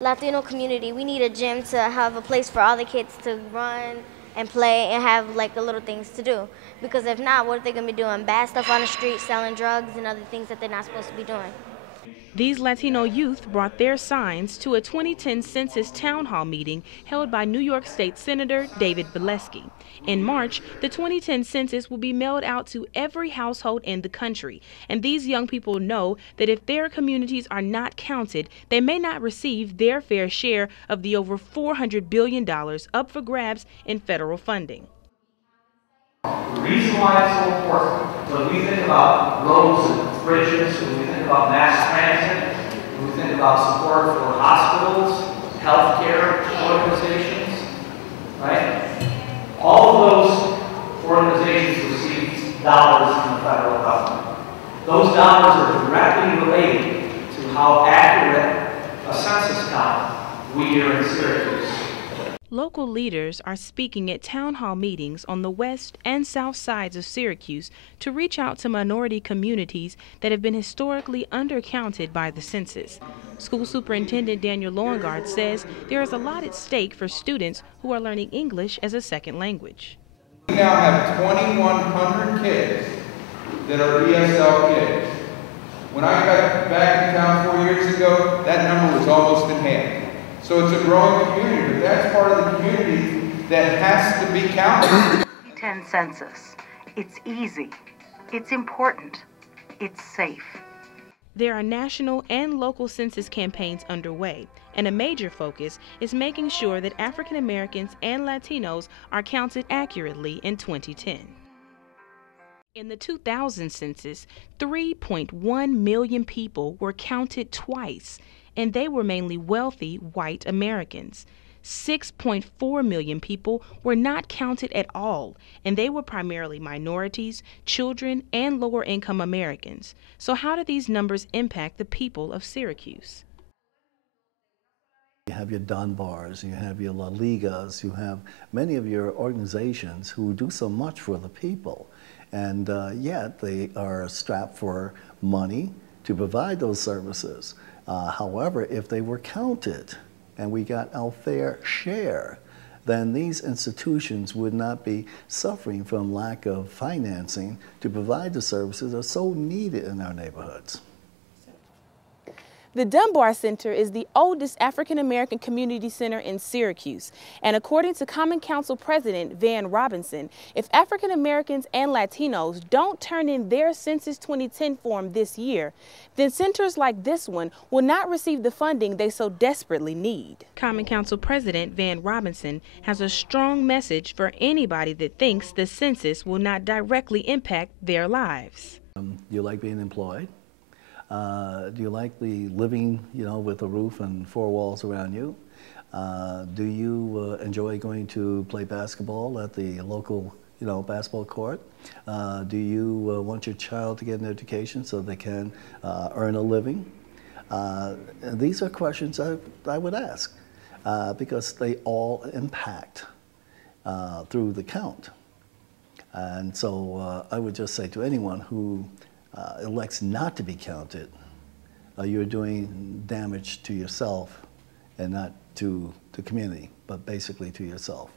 Latino community, we need a gym to have a place for all the kids to run and play and have like the little things to do. Because if not, what are they going to be doing? Bad stuff on the street, selling drugs and other things that they're not supposed to be doing. These Latino youth brought their signs to a 2010 Census town hall meeting held by New York State Senator David Valesky. In March, the 2010 census will be mailed out to every household in the country, and these young people know that if their communities are not counted, they may not receive their fair share of the over $400 billion up for grabs in federal funding. The reason why it's so important, when we think about roads and bridges, when we think about mass transit, when we think about support for hospitals, healthcare organizations, right? All of those organizations receive dollars from the federal government. Those dollars are directly related to how accurate a census count we here in Syracuse. Local leaders are speaking at town hall meetings on the west and south sides of Syracuse to reach out to minority communities that have been historically undercounted by the census. School Superintendent Daniel Loengard says there is a lot at stake for students who are learning English as a second language. We now have 2,100 kids that are ESL kids. When I got back in town 4 years ago, that number was almost in half. So it's a growing community, but that's part of the community that has to be counted. 10 census. It's easy. It's important. It's safe. There are national and local census campaigns underway, and a major focus is making sure that African Americans and Latinos are counted accurately in 2010. In the 2000 census, 3.1 million people were counted twice, and they were mainly wealthy white Americans. 6.4 million people were not counted at all, and they were primarily minorities, children, and lower-income Americans. So how do these numbers impact the people of Syracuse? You have your Dunbars, you have your La Ligas, you have many of your organizations who do so much for the people, and yet they are strapped for money to provide those services. However, if they were counted and we got our fair share, then these institutions would not be suffering from lack of financing to provide the services that are so needed in our neighborhoods. The Dunbar Center is the oldest African American community center in Syracuse, and according to Common Council President Van Robinson, if African Americans and Latinos don't turn in their Census 2010 form this year, then centers like this one will not receive the funding they so desperately need. Common Council President Van Robinson has a strong message for anybody that thinks the census will not directly impact their lives. You like being employed? Do you like the living, with a roof and four walls around you? Do you enjoy going to play basketball at the local, basketball court? Do you want your child to get an education so they can earn a living? These are questions I would ask because they all impact through the count. And so I would just say to anyone who elects not to be counted, you're doing damage to yourself and not to the community, but basically to yourself.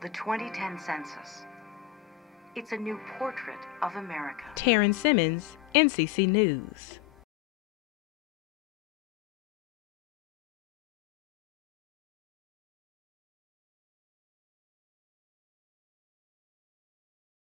The 2010 census. It's a new portrait of America. Tarryn, Simmons, NCC News.